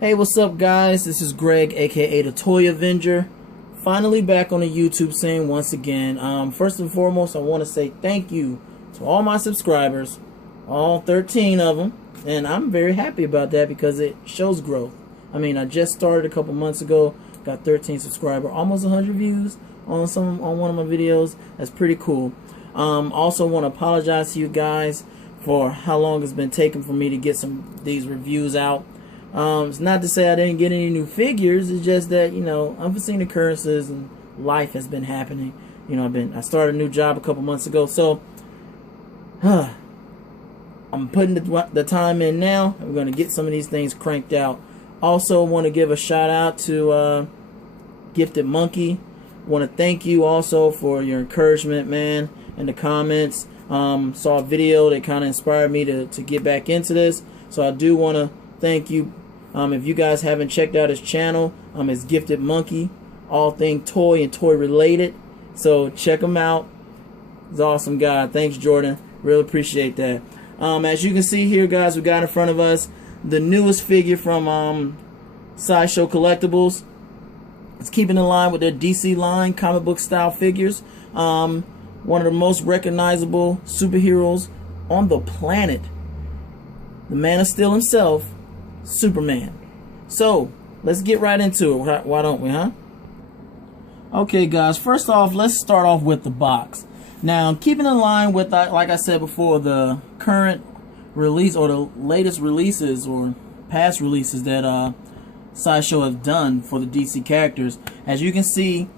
Hey, what's up guys? This is Greg, aka the Toy Avenger. Finally back on the YouTube scene once again. First and foremost, I want to say thank you to all my subscribers, all 13 of them, and I'm very happy about that because it shows growth. I mean, I just started a couple months ago, got 13 subscribers, almost 100 views on one of my videos. That's pretty cool. Also want to apologize to you guys for how long it's been taking for me to get these reviews out. It's not to say I didn't get any new figures. It's just that, you know, unforeseen occurrences and life has been happening. You know, I started a new job a couple months ago, so I'm putting the time in now. We're going to get some of these things cranked out. Also want to give a shout out to Gifted Monkey. Want to thank you also for your encouragement, man, in the comments. Saw a video that kind of inspired me to get back into this, so I do want to thank you. If you guys haven't checked out his channel, it's Gifted Monkey, all things toy and toy related, so check him out. He's an awesome guy. Thanks, Jordan, really appreciate that. As you can see here, guys, we got in front of us the newest figure from Sideshow Collectibles. It's keeping in line with their DC line, comic book style figures. One of the most recognizable superheroes on the planet, the Man of Steel himself, Superman. So let's get right into it. Why don't we, huh? Okay, guys, first off, let's start off with the box. Now, keeping in line with, like I said before, the current release or the latest releases or past releases that Sideshow have done for the DC characters, as you can see,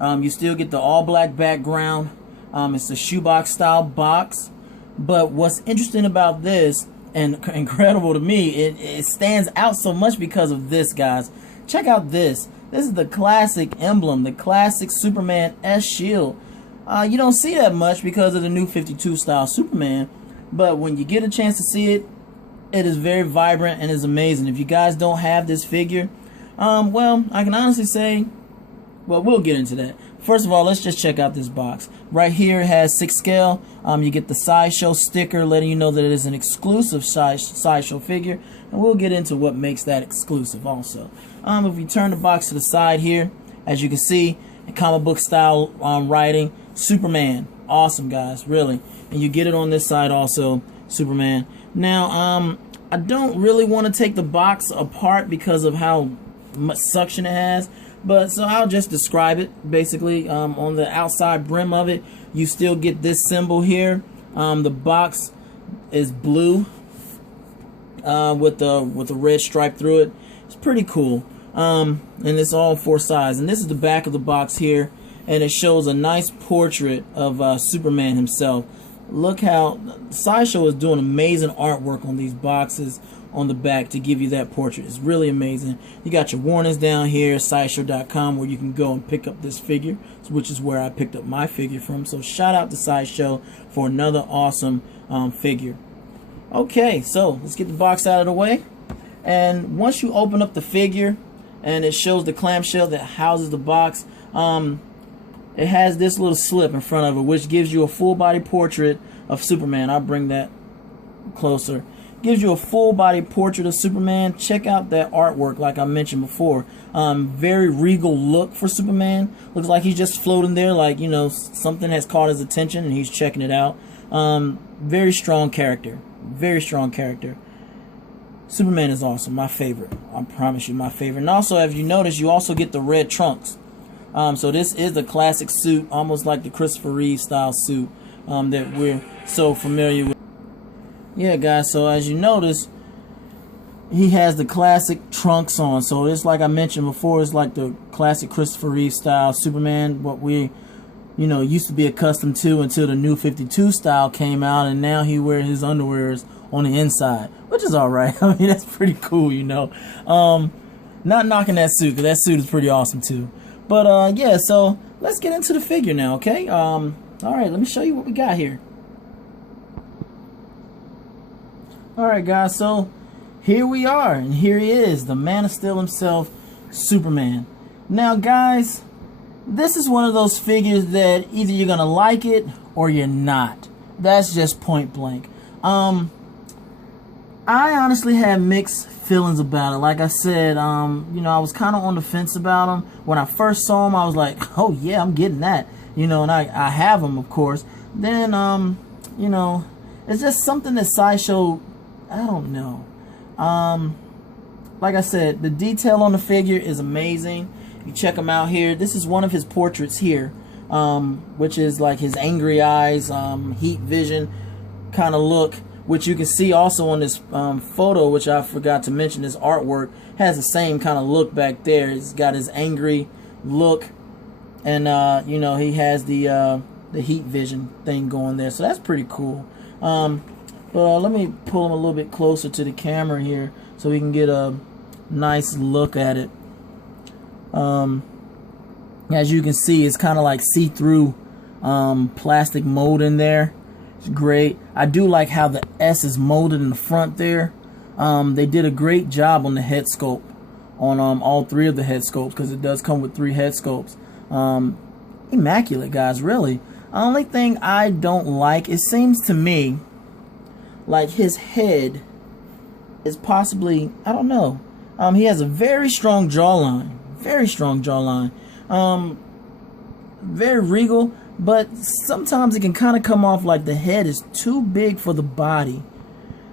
you still get the all black background. It's a shoebox style box, but what's interesting about this and incredible to me, it stands out so much because of this, guys. Check out this. This is the classic emblem, the classic Superman S shield. You don't see that much because of the new 52 style Superman, but when you get a chance to see it, it is very vibrant and is amazing. If you guys don't have this figure, well, I can honestly say, well, we'll get into that. First of all, let's just check out this box. Right here it has 6 scale. You get the Sideshow sticker letting you know that it is an exclusive Sideshow figure, and we'll get into what makes that exclusive also. If you turn the box to the side here, as you can see, comic book style writing, Superman. Awesome, guys, really. And you get it on this side also, Superman. Now, I don't really want to take the box apart because of how much suction it has. But so I'll just describe it basically. On the outside brim of it, you still get this symbol here. The box is blue with the red stripe through it. It's pretty cool. And it's all 4 sides. And this is the back of the box here, and it shows a nice portrait of Superman himself. Look how Sideshow is doing amazing artwork on these boxes on the back to give you that portrait. It's really amazing. You got your warnings down here, sideshow.com, where you can go and pick up this figure, which is where I picked up my figure from. So shout out to Sideshow for another awesome figure. Okay, so let's get the box out of the way. And once you open up the figure and it shows the clamshell that houses the box, it has this little slip in front of it, which gives you a full body portrait of Superman. I'll bring that closer. Gives you a full body portrait of Superman. Check out that artwork, like I mentioned before. Very regal look for Superman. Looks like he's just floating there, like, you know, something has caught his attention and he's checking it out. Very strong character. Very strong character. Superman is awesome. My favorite. I promise you, my favorite. And also, as you notice, you also get the red trunks. So this is the classic suit, almost like the Christopher Reeve style suit that we're so familiar with. Yeah, guys, so as you notice, he has the classic trunks on. So it's like I mentioned before, it's like the classic Christopher Reeve style Superman, what we, you know, used to be accustomed to until the new 52 style came out, and now he wears his underwears on the inside, which is alright. I mean, that's pretty cool, you know. Not knocking that suit, because that suit is pretty awesome too. But yeah, so let's get into the figure now, okay? Alright, let me show you what we got here. Alright, guys, so here we are, and here he is, the Man of Steel himself, Superman. Now, guys, this is one of those figures that either you're gonna like it or you're not. That's just point blank. I honestly have mixed feelings about it. Like I said, you know, I was kind of on the fence about them. When I first saw them, I was like, oh yeah, I'm getting that. You know, and I have them, of course. Then, you know, it's just something that Sideshow, I don't know. Like I said, the detail on the figure is amazing. You check him out here. This is one of his portraits here, which is like his angry eyes, heat vision kind of look, which you can see also on this photo, which I forgot to mention. This artwork has the same kind of look back there. He's got his angry look, and you know, he has the heat vision thing going there, so that's pretty cool. But let me pull him a little bit closer to the camera here so we can get a nice look at it. As you can see, it's kind of like see-through plastic mold in there. It's great. I do like how the S is molded in the front there. They did a great job on the head sculpt, on all three of the head sculpts, because it does come with 3 head sculpts. Immaculate, guys, really. The only thing I don't like, it seems to me like his head is possibly, I don't know. He has a very strong jawline. Very strong jawline. Very regal, but sometimes it can kind of come off like the head is too big for the body.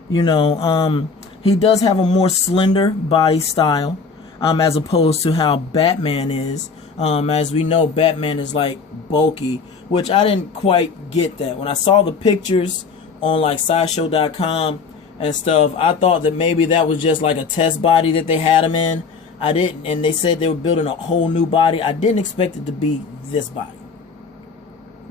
You know, he does have a more slender body style, as opposed to how Batman is. As we know, Batman is like bulky, which I didn't quite get that. When I saw the pictures on like Sideshow.com and stuff, I thought that maybe that was just like a test body that they had him in. I didn't, and they said they were building a whole new body. I didn't expect it to be this body.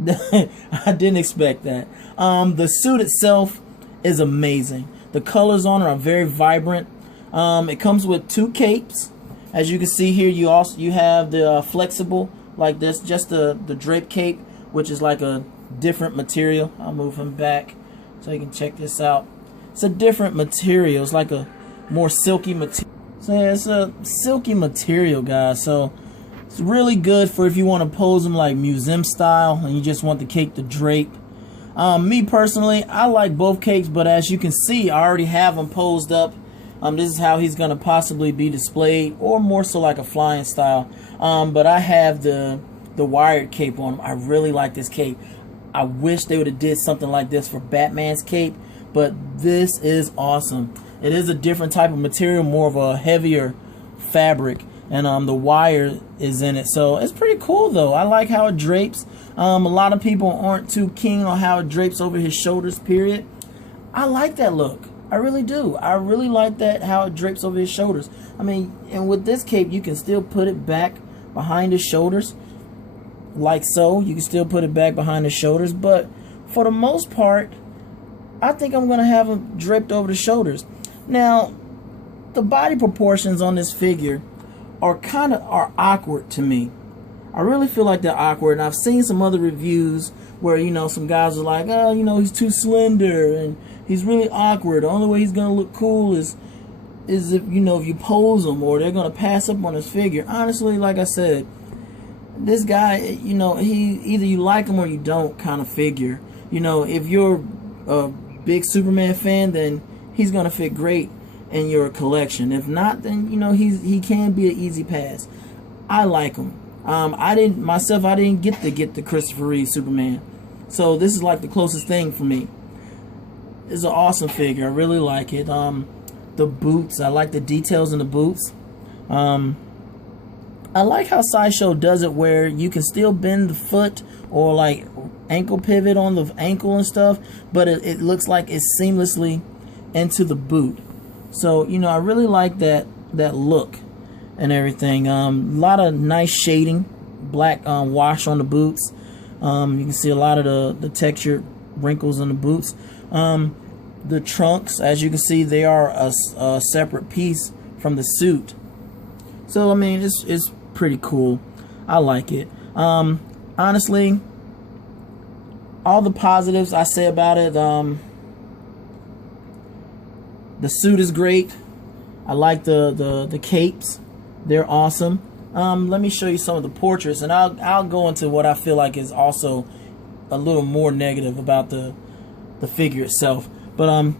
I didn't expect that. The suit itself is amazing. The colors on it are very vibrant. It comes with 2 capes. As you can see here, you have the flexible, like this, just the drape cape, which is like a different material. I'll move him back so you can check this out. It's a different material. It's like a more silky material. So yeah, it's a silky material, guys. So it's really good for if you want to pose them like museum style and you just want the cape to drape. Me personally, I like both capes, but as you can see, I already have them posed up. This is how he's going to possibly be displayed, or more so like a flying style. But I have the wired cape on him. I really like this cape. I wish they would have did something like this for Batman's cape, but this is awesome. It is a different type of material, more of a heavier fabric, and the wire is in it, so it's pretty cool though. I like how it drapes. A lot of people aren't too keen on how it drapes over his shoulders, period. I like that look. I really do. I really like that, how it drapes over his shoulders. I mean, and with this cape, you can still put it back behind his shoulders, like so. You can still put it back behind his shoulders, but for the most part, I think I'm going to have him draped over the shoulders. Now, the body proportions on this figure are awkward to me. I really feel like they're awkward, and I've seen some other reviews where, you know, some guys are like, oh, you know, he's too slender and he's really awkward. The only way he's gonna look cool is if, you know, if you pose him, or they're gonna pass up on his figure. Honestly, like I said, this guy, you know, he either you like him or you don't kind of figure. You know, if you're a big Superman fan, then he's gonna fit great in your collection. If not, then, you know, he can be an easy pass. I like him. I didn't get the Christopher Reeve Superman, so this is like the closest thing for me. It's an awesome figure. I really like it. The boots, I like the details in the boots. I like how Sideshow does it, where you can still bend the foot or like ankle pivot on the ankle and stuff, but it looks like it's seamlessly into the boot. So, you know, I really like that look and everything. A lot of nice shading, black wash on the boots. You can see a lot of the textured wrinkles on the boots. The trunks, as you can see, they are a separate piece from the suit. So, I mean, it's pretty cool. I like it. Honestly, all the positives I say about it. The suit is great. I like the capes. They're awesome. Let me show you some of the portraits, and I'll go into what I feel like is also a little more negative about the figure itself. But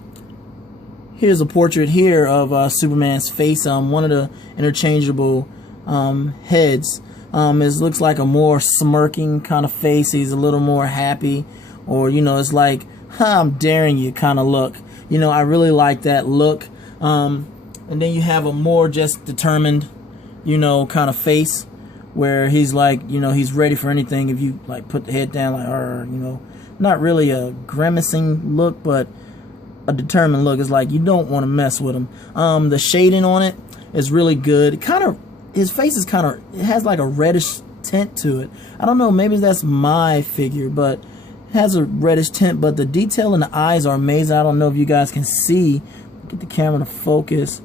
Here's a portrait here of Superman's face. One of the interchangeable heads. It looks like a more smirking kind of face. He's a little more happy, or it's like, I'm daring you kind of look. I really like that look. And then you have a more just determined, kind of face, where he's like, he's ready for anything. If you like put the head down, like, not really a grimacing look, but a determined look. It's like you don't want to mess with him. The shading on it is really good. His face is it has like a reddish tint to it. I don't know, maybe that's my figure, but it has a reddish tint. But the detail in the eyes are amazing. I don't know if you guys can see. Get the camera to focus.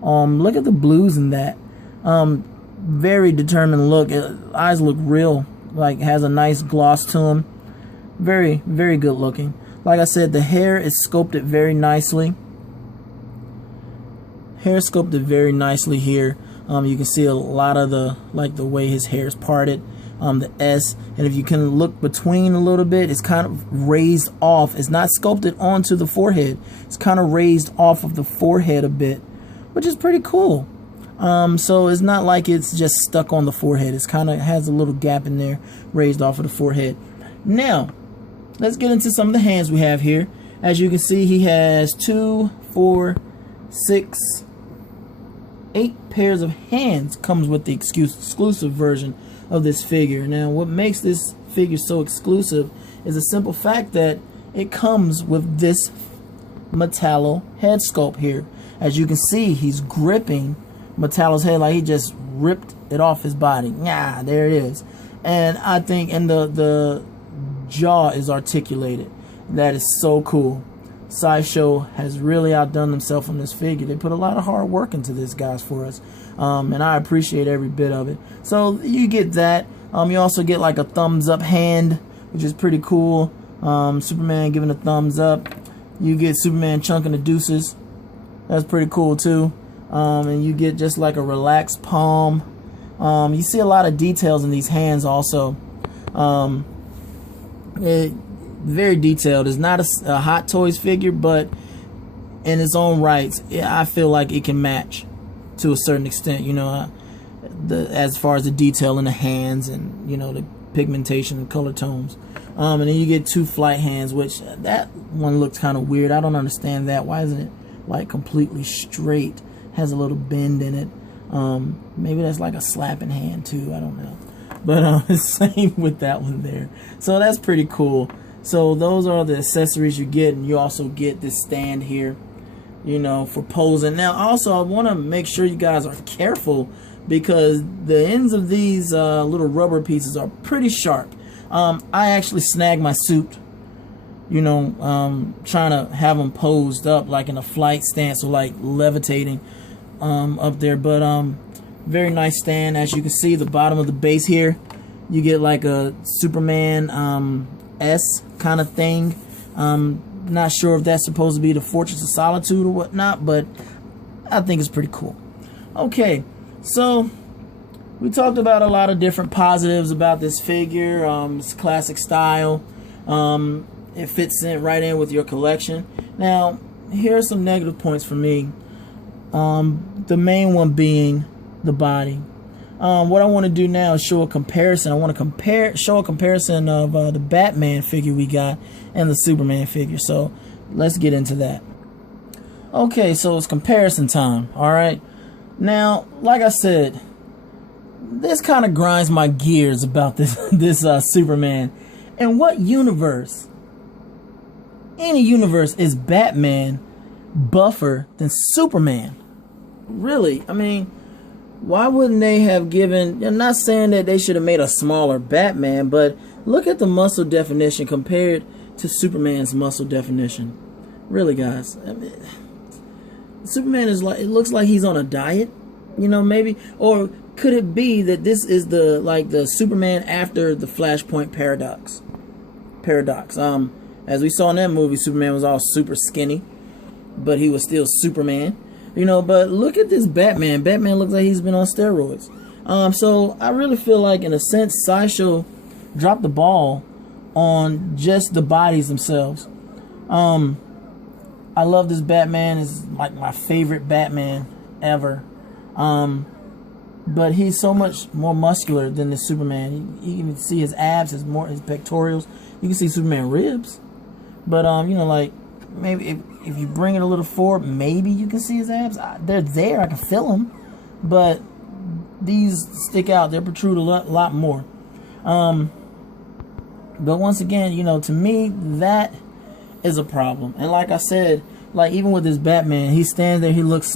Look at the blues in that. Very determined look. Eyes look real. Like, has a nice gloss to them. Very, very good looking. Like I said, the hair is sculpted very nicely. Hair sculpted very nicely here. You can see a lot of the way his hair is parted. The S, and if you can look between a little bit, it's kind of raised off. It's not sculpted onto the forehead. It's kind of raised off of the forehead a bit, which is pretty cool. So it's not like it's just stuck on the forehead. It's kind of has a little gap in there, raised off of the forehead. Now, let's get into some of the hands we have here. As you can see, he has 2, 4, 6, 8 pairs of hands. Comes with the exclusive version of this figure. Now, what makes this figure so exclusive is the simple fact that it comes with this Metallo head sculpt here. As you can see, he's gripping Metallo's head like he just ripped it off his body. Yeah, there it is. And I think, and the jaw is articulated. That is so cool. Sideshow has really outdone themselves on this figure. They put a lot of hard work into this, guys, for us. And I appreciate every bit of it. So you get that. You also get like a thumbs up hand, which is pretty cool. Superman giving a thumbs up. You get Superman chunking the deuces. That's pretty cool too. And you get just like a relaxed palm. You see a lot of details in these hands also. Very detailed. It's not a Hot Toys figure, but in its own rights, I feel like it can match to a certain extent, as far as the detail in the hands and, the pigmentation and color tones. And then you get 2 flight hands, which that one looks kind of weird. I don't understand that. Why isn't it like completely straight? Has a little bend in it. Maybe that's like a slapping hand too. I don't know. But same with that one there. So that's pretty cool. So those are the accessories you get, and you also get this stand here, for posing. Now, also, I want to make sure you guys are careful because the ends of these little rubber pieces are pretty sharp. I actually snagged my suit, trying to have them posed up like in a flight stance, or like levitating up there. But very nice stand. As you can see, the bottom of the base here, you get like a Superman S kind of thing. Not sure if that's supposed to be the Fortress of Solitude or whatnot, but I think it's pretty cool. Okay, so we talked about a lot of different positives about this figure. It's classic style. It fits in right in with your collection. Now, here are some negative points for me. The main one being the body. What I want to do now is show a comparison. I want to show a comparison of the Batman figure we got and the Superman figure. So let's get into that. Okay, so it's comparison time. All right. Now, like I said, this kind of grinds my gears about this Superman. In what universe? Any universe is Batman buffer than Superman? Really? I mean, why wouldn't they have given... I'm not saying that they should have made a smaller Batman, but look at the muscle definition compared to Superman's muscle definition. Really, guys. I mean, Superman is like... It looks like he's on a diet, maybe. Or could it be that this is the Superman after the Flashpoint paradox? As we saw in that movie, Superman was all super skinny, but he was still Superman. But look at this Batman. Batman looks like he's been on steroids. So I really feel like, in a sense, Sideshow dropped the ball on just the bodies themselves. I love this Batman. It's like my favorite Batman ever. But he's so much more muscular than the Superman. You can see his abs, his pectorals. You can see Superman ribs. But you know, like maybe if you bring it a little forward, maybe you can see his abs. They're there. I can feel them. But these stick out. They protrude a lot more. But once again, you know, to me, that is a problem. And like I said, like even with this Batman, he stands there. He looks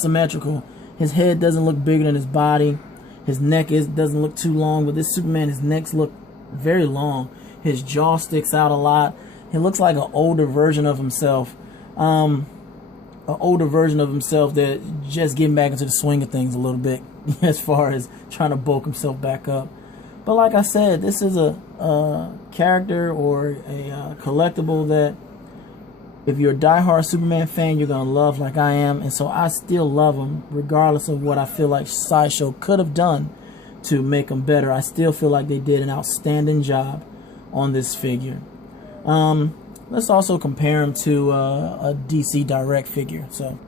symmetrical. His head doesn't look bigger than his body. His neck doesn't look too long. But this Superman, his necks look very long. His jaw sticks out a lot. He looks like an older version of himself. An older version of himself that just getting back into the swing of things a little bit as far as trying to bulk himself back up. But like I said, this is a character or a collectible that if you're a diehard Superman fan, you're going to love like I am. And so I still love him regardless of what I feel like Sideshow could have done to make him better. I still feel like they did an outstanding job on this figure. Let's also compare him to a DC Direct figure. So,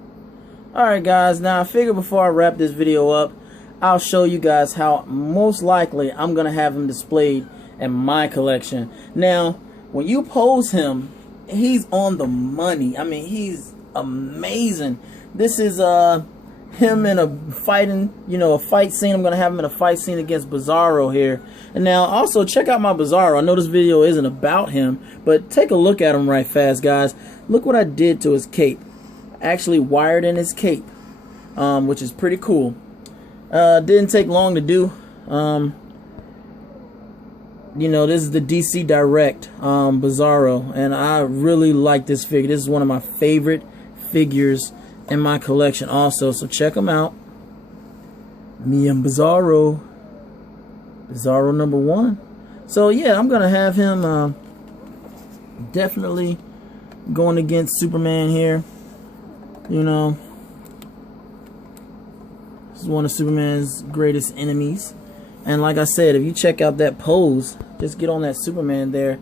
alright guys, now I figure before I wrap this video up, I'll show you guys how most likely I'm going to have him displayed in my collection. Now, when you pose him, he's on the money. I mean, he's amazing. This is him in a fighting, you know, a fight scene. I'm going to have him in a fight scene against Bizarro here. And now, also, check out my Bizarro. I know this video isn't about him, but take a look at him right fast, guys. Look what I did to his cape. I actually wired in his cape, which is pretty cool. Didn't take long to do. You know, this is the DC Direct Bizarro, and I really like this figure. This is one of my favorite figures in my collection also, so check them out. Me and Bizarro number 1. So yeah, I'm gonna have him definitely going against Superman here. You know, this is one of Superman's greatest enemies. And like I said, if you check out that pose, just get on that Superman there.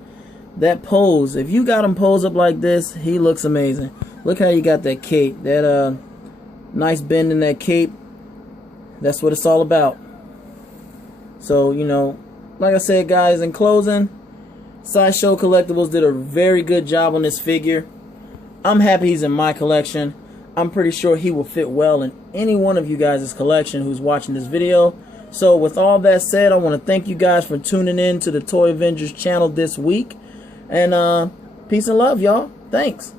That pose, if you got him posed up like this, he looks amazing. Look how you got that cape. That nice bend in that cape. That's what it's all about. So, you know, like I said, guys, in closing, Sideshow Collectibles did a very good job on this figure. I'm happy he's in my collection. I'm pretty sure he will fit well in any one of you guys' collection who's watching this video. So with all that said, I want to thank you guys for tuning in to the Toy Avengers channel this week. And peace and love, y'all. Thanks.